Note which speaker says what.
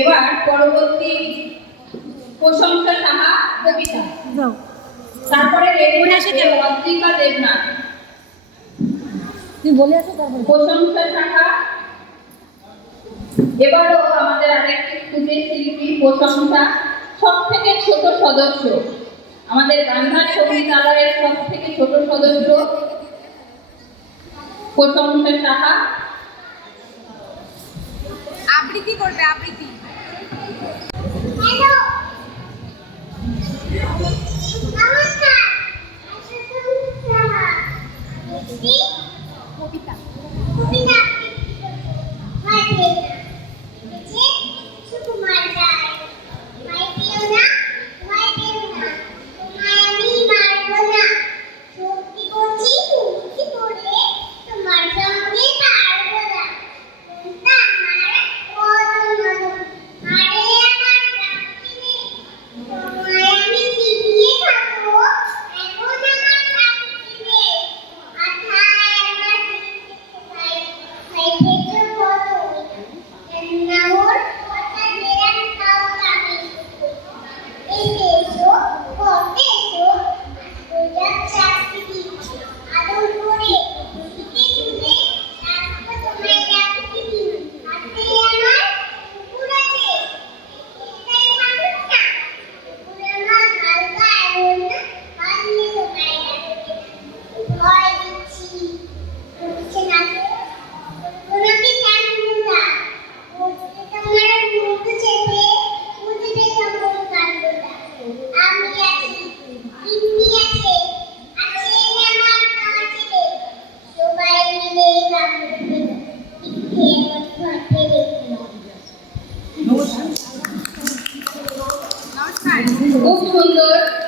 Speaker 1: এবার পরবর্তী প্রশংসা সাহা
Speaker 2: দেবিতা।
Speaker 1: তারপরে অদ্রিকা দেবনাথ।
Speaker 2: তুমি বলে আছো তারপরে।
Speaker 1: প্রশংসা সাহা এবারও আমাদের আরেকটি স্কুলের শিল্পী প্রশংসা। সব থেকে ছোট সদস্য। আমাদের গান্ধা সংগীতালয়ের সব থেকে ছোট সদস্য প্রশংসা সাহা
Speaker 3: আবৃত্তি করবে আবৃত্তি।
Speaker 1: kita.
Speaker 2: Of een leuk.